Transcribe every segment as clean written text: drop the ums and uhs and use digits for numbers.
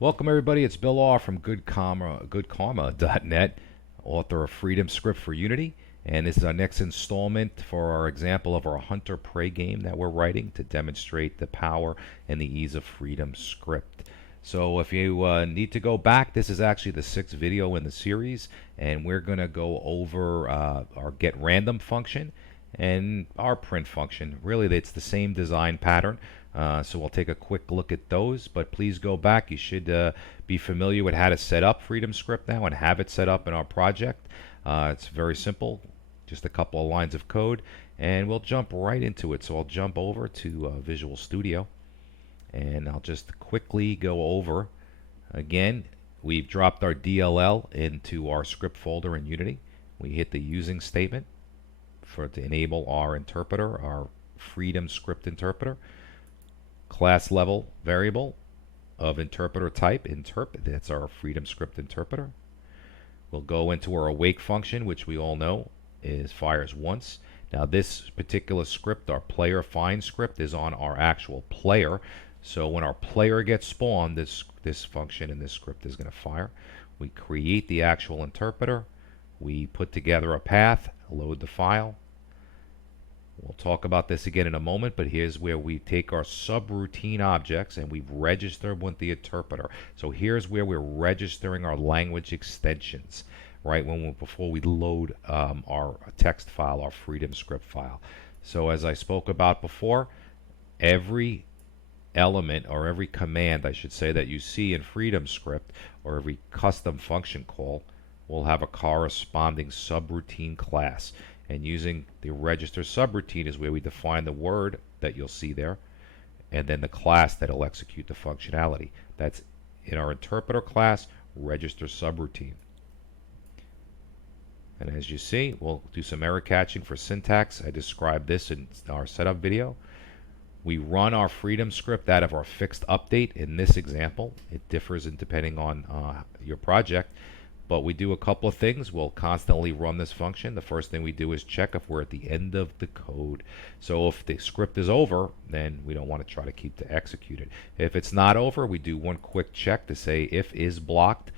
Welcome everybody, it's Bill R from goodkarma.net, author of Freedom Script for Unity, and this is our next installment for our example of our hunter-prey game that we're writing to demonstrate the power and the ease of Freedom Script. So if you need to go back, this is actually the 6th video in the series, and we're going to go over our getrandom function and our print function. Really, it's the same design pattern. So we'll take a quick look at those, but please go back. You should be familiar with how to set up Freedom Script now and have it set up in our project. It's very simple, just a couple of lines of code, and we'll jump right into it. So I'll jump over to Visual Studio, and I'll just quickly go over. Again, we've dropped our DLL into our script folder in Unity. We hit the using statement to enable our interpreter, our Freedom Script interpreter. Class level variable of interpreter type interp. That's our Freedom Script interpreter. We'll go into our awake function, which we all know fires once. Now this particular script, our player find script, is on our actual player. So when our player gets spawned, this function in this script is going to fire. We create the actual interpreter. We put together a path, load the file. We'll talk about this again in a moment, but here's where we take our subroutine objects and we register them with the interpreter. So here's where we're registering our language extensions, right? Before we load our text file, our Freedom Script file. So as I spoke about before, every element or every command, I should say, that you see in Freedom Script or every custom function call will have a corresponding subroutine class. And using the register subroutine is where we define the word that you'll see there, and then the class that'll execute the functionality. That's in our interpreter class, register subroutine. And as you see, we'll do some error catching for syntax. I described this in our setup video. We run our Freedom Script out of our fixed update in this example. It differs depending on your project. But we do a couple of things. We'll constantly run this function. The first thing we do is check if we're at the end of the code. So if the script is over, then we don't want to try to keep to execute it. If it's not over, we do one quick check to say if is blocked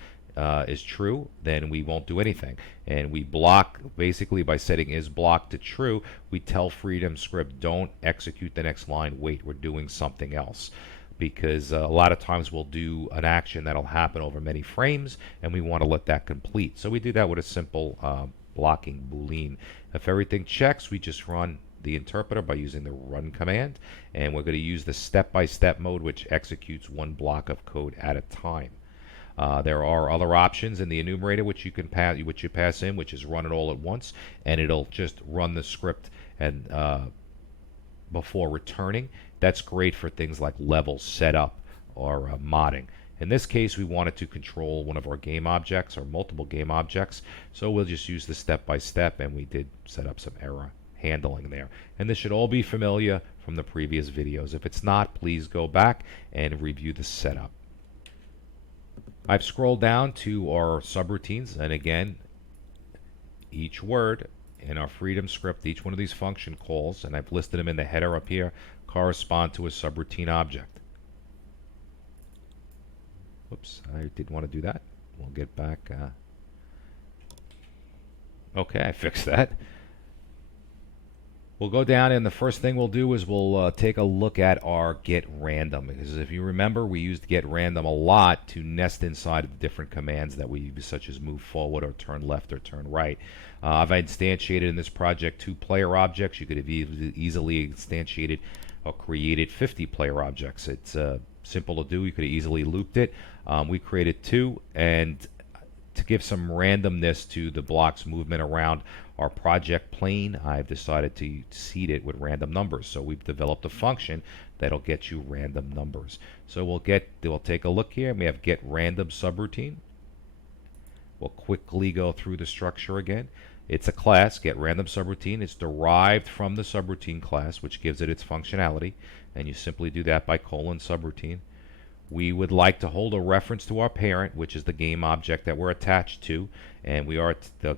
is true, then we won't do anything. And we block basically by setting is blocked to true. We tell Freedom Script, don't execute the next line. Wait, we're doing something else. Because a lot of times we'll do an action that'll happen over many frames and we want to let that complete. So we do that with a simple blocking boolean. If everything checks, we just run the interpreter by using the run command, and we're going to use the step-by-step mode, which executes one block of code at a time. There are other options in the enumerator which you pass in, which is run it all at once, and it'll just run the script and before returning. That's great for things like level setup or modding. In this case, we wanted to control one of our game objects or multiple game objects, so we'll just use the step-by-step, and we did set up some error handling there. And this should all be familiar from the previous videos. If it's not, please go back and review the setup. I've scrolled down to our subroutines, and again, each word in our Freedom Script, each one of these function calls, and I've listed them in the header up here, correspond to a subroutine object. Whoops, I didn't want to do that. We'll get back. Okay, I fixed that. We'll go down, and the first thing we'll do is we'll take a look at our getrandom, because if you remember, we used getrandom a lot to nest inside of the different commands that we use, such as move forward or turn left or turn right. I've instantiated in this project 2 player objects. You could have easily instantiated or created 50 player objects. It's simple to do. You could have easily looped it. We created 2, and to give some randomness to the block's movement around our project plane, I've decided to seed it with random numbers. So we've developed a function that'll get you random numbers. So we'll take a look here, and we have getrandom subroutine. We'll quickly go through the structure again. It's a class, getrandom subroutine. It's derived from the subroutine class, which gives it its functionality, and you simply do that by colon subroutine. We would like to hold a reference to our parent, which is the game object that we're attached to, and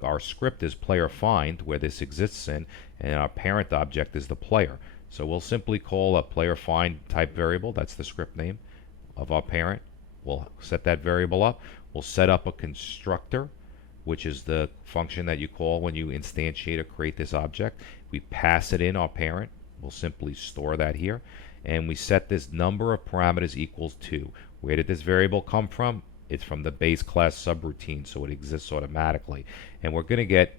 our script is player find, where this exists in, and our parent object is the player. So we'll simply call a player find type variable, that's the script name of our parent, we'll set that variable up. We'll set up a constructor, which is the function that you call when you instantiate or create this object. We pass it in our parent. We'll simply store that here. And we set this number of parameters equals 2. Where did this variable come from? It's from the base class subroutine, so it exists automatically. And we're going to get,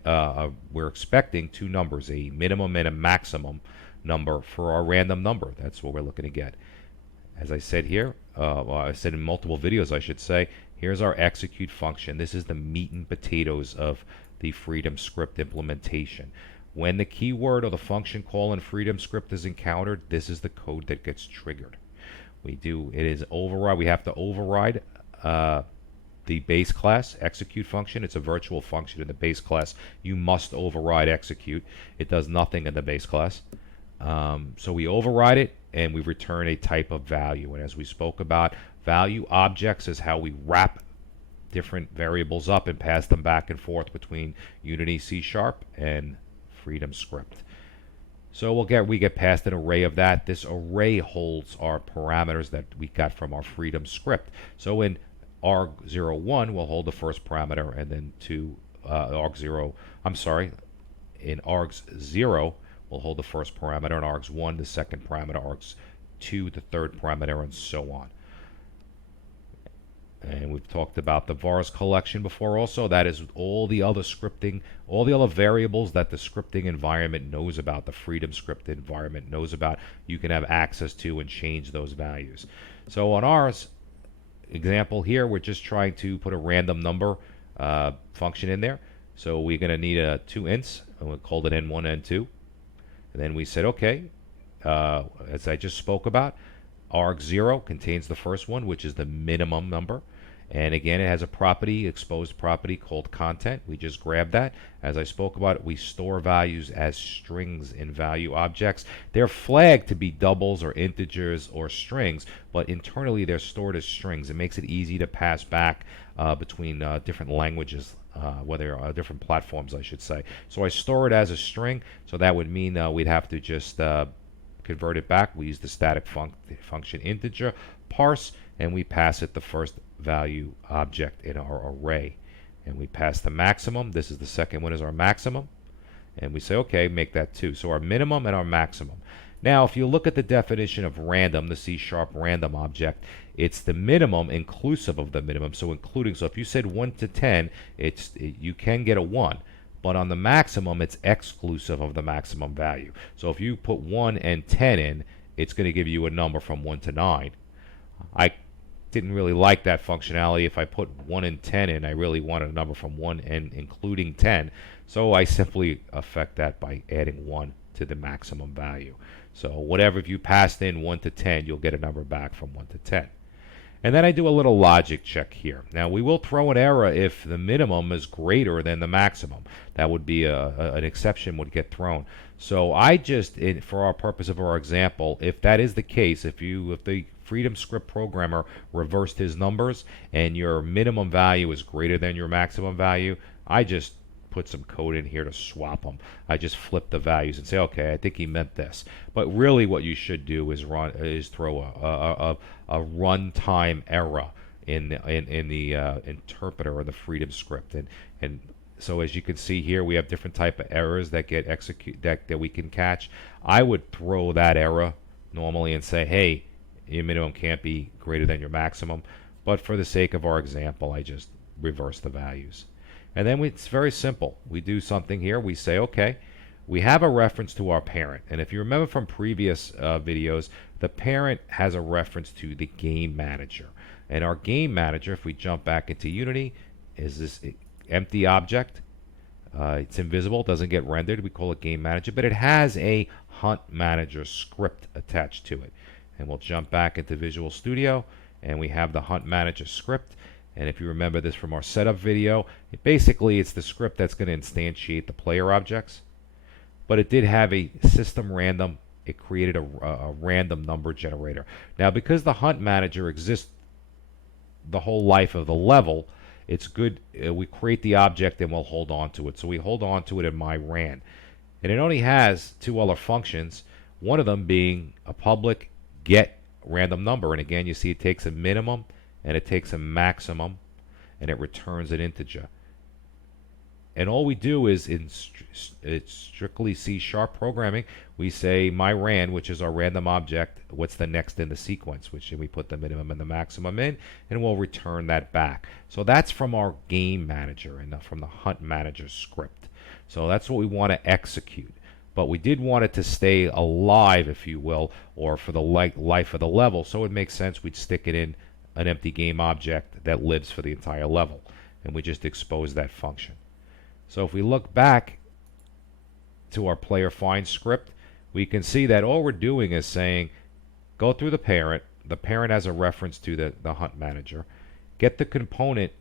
we're expecting two numbers, a minimum and a maximum number for our random number. That's what we're looking to get. As I said here, I said in multiple videos, I should say, here's our execute function. This is the meat and potatoes of the Freedom script implementation. When the keyword or the function call in Freedom script is encountered, this is the code that gets triggered. It is override. We have to override the base class execute function. It's a virtual function in the base class. You must override execute. It does nothing in the base class. So we override it and we return a type of value. And as we spoke about, value objects is how we wrap different variables up and pass them back and forth between Unity C# and Freedom script. So we get past an array of that. This array holds our parameters that we got from our Freedom script. So in arg01 we'll hold the first parameter, and then in args0 we'll hold the first parameter, and args1 the second parameter, args2 the third parameter, and so on. And we've talked about the vars collection before also. That is all the other scripting, all the other variables that the scripting environment knows about, the Freedom script environment knows about, you can have access to and change those values. So on ours example here, we're just trying to put a random number function in there. So we're going to need two ints, and we'll call it n1, n2. And then we said, okay, as I just spoke about, arg0 contains the first one, which is the minimum number. And again, it has a property, exposed property called content. We just grab that. As I spoke about, we store values as strings in value objects. They're flagged to be doubles or integers or strings, but internally they're stored as strings. It makes it easy to pass back between different languages, whether different platforms, I should say. So I store it as a string, so that would mean we'd have to just convert it back. We use the static function integer parse, and we pass it the first value object in our array. And we pass the maximum. This is the second one, is our maximum. And we say, okay, make that 2. So our minimum and our maximum. Now, if you look at the definition of random, the C# random object, it's the minimum inclusive of the minimum. So including, so if you said 1 to 10, you can get a 1. But on the maximum, it's exclusive of the maximum value. So if you put 1 and 10 in, it's going to give you a number from 1 to 9. I didn't really like that functionality. If I put 1 and 10 in, I really wanted a number from 1 and including 10. So I simply affect that by adding 1 to the maximum value. So whatever, if you passed in 1 to 10, you'll get a number back from 1 to 10. And then I do a little logic check here. Now we will throw an error if the minimum is greater than the maximum. That would be an exception would get thrown. So I just, for our purpose of our example, if that is the case, if the Freedom script programmer reversed his numbers and your minimum value is greater than your maximum value, I just put some code in here to swap them. I just flip the values and say, okay, I think he meant this. But really what you should do is throw a runtime error in the interpreter or the Freedom script. And so as you can see here, we have different type of errors that get that we can catch. I would throw that error normally and say, hey, your minimum can't be greater than your maximum. But for the sake of our example, I just reverse the values. And then it's very simple. We do something here. We say, okay, we have a reference to our parent. And if you remember from previous videos, the parent has a reference to the game manager. And our game manager, if we jump back into Unity, is this empty object. It's invisible, doesn't get rendered. We call it game manager, but it has a hunt manager script attached to it. And we'll jump back into Visual Studio, and we have the hunt manager script. And if you remember this from our setup video, basically it's the script that's going to instantiate the player objects. But it did have a system random. It created a random number generator. Now, because the hunt manager exists the whole life of the level, it's good. We create the object and we'll hold on to it. So we hold on to it in myran. And it only has two other functions, one of them being a public get random number. And again, you see it takes a minimum and it takes a maximum and it returns an integer. And all we do is it's strictly C# programming. We say myRand, which is our random object, what's the next in the sequence, which we put the minimum and the maximum in, and we'll return that back. So that's from our game manager and from the hunt manager script. So that's what we want to execute. But we did want it to stay alive, if you will, or for the life of the level. So it makes sense we'd stick it in an empty game object that lives for the entire level. And we just expose that function. So if we look back to our player find script, we can see that all we're doing is saying, go through the parent. The parent has a reference to the hunt manager. Get the component.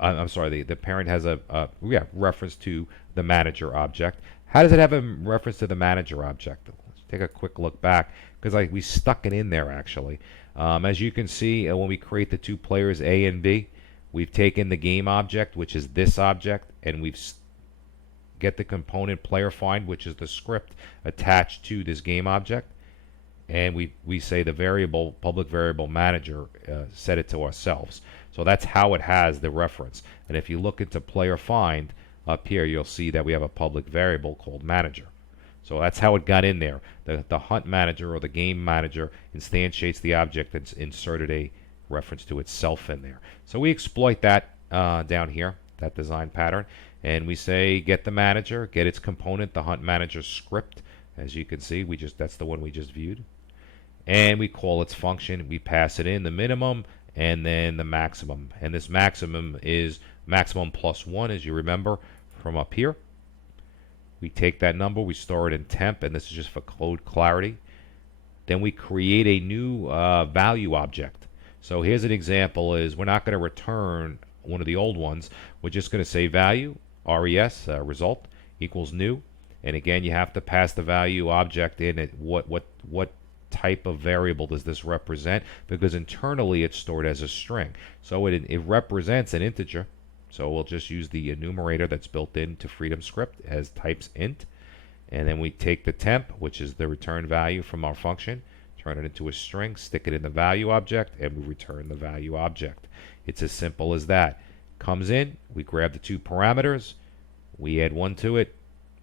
I'm sorry, the parent has a reference to the manager object. How does it have a reference to the manager object? Let's take a quick look back, because we stuck it in there actually. As you can see, when we create the two players A and B, we've taken the game object, which is this object, and we've get the component player find, which is the script attached to this game object, and we say the variable public variable manager set it to ourselves. So that's how it has the reference. And if you look into player find up here, you'll see that we have a public variable called manager. So that's how it got in there. The hunt manager or the game manager instantiates the object that's inserted a reference to itself in there. So we exploit that down here, that design pattern, and we say get the manager, get its component, the hunt manager script. As you can see, that's the one we just viewed, and we call its function. We pass it in the minimum and then the maximum, and this maximum is maximum plus 1, as you remember from up here. We take that number, we store it in temp, and this is just for code clarity. Then we create a new value object. So here's an example: is we're not going to return one of the old ones. We're just going to say value res result equals new, and again you have to pass the value object in it. What type of variable does this represent? Because internally it's stored as a string, so it represents an integer. So we'll just use the enumerator that's built into FreedomScript as types int, and then we take the temp, which is the return value from our function, turn it into a string, stick it in the value object, and we return the value object. It's as simple as that. Comes in, we grab the two parameters, we add one to it,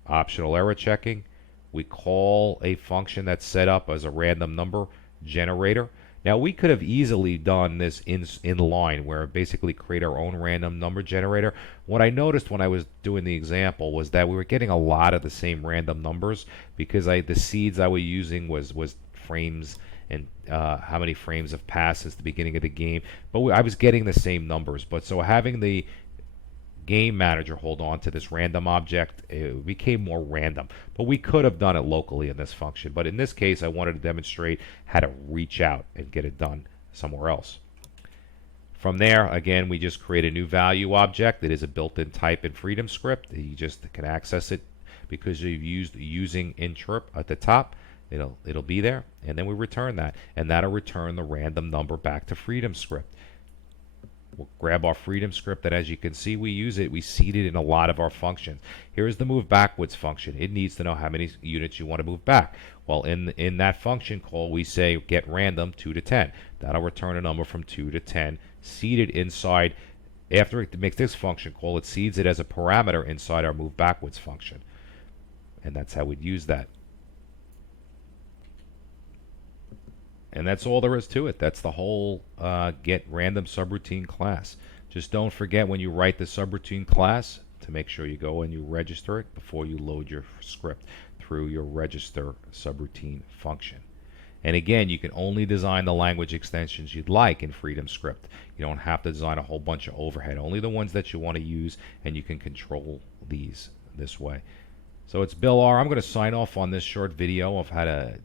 optional error checking. We call a function that's set up as a random number generator. Now we could have easily done this in line, where basically create our own random number generator. What I noticed when I was doing the example was that we were getting a lot of the same random numbers, because the seeds I was using was frames and how many frames have passed since the beginning of the game. But I was getting the same numbers. But so having the game manager hold on to this random object, it became more random. But we could have done it locally in this function. But in this case, I wanted to demonstrate how to reach out and get it done somewhere else. From there, again, we just create a new value object. It is a built-in type in FreedomScript. You just can access it because you've used using interp at the top. It'll be there, and then we return that, and that'll return the random number back to FreedomScript. We'll grab our FreedomScript, and as you can see, we use it. We seed it in a lot of our functions. Here's the move backwards function. It needs to know how many units you want to move back. Well, in that function call, we say get random 2 to 10. That'll return a number from 2 to 10, seeded inside. After it makes this function call, it seeds it as a parameter inside our move backwards function, and that's how we'd use that. And that's all there is to it. That's the whole get random subroutine class. Just don't forget when you write the subroutine class to make sure you go and you register it before you load your script through your register subroutine function. And again, you can only design the language extensions you'd like in FreedomScript. You don't have to design a whole bunch of overhead. Only the ones that you want to use, and you can control these this way. So it's Bill R. I'm going to sign off on this short video of how to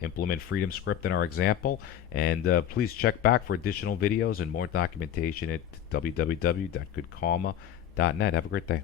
implement FreedomScript in our example, and please check back for additional videos and more documentation at www.goodkarma.net. Have a great day.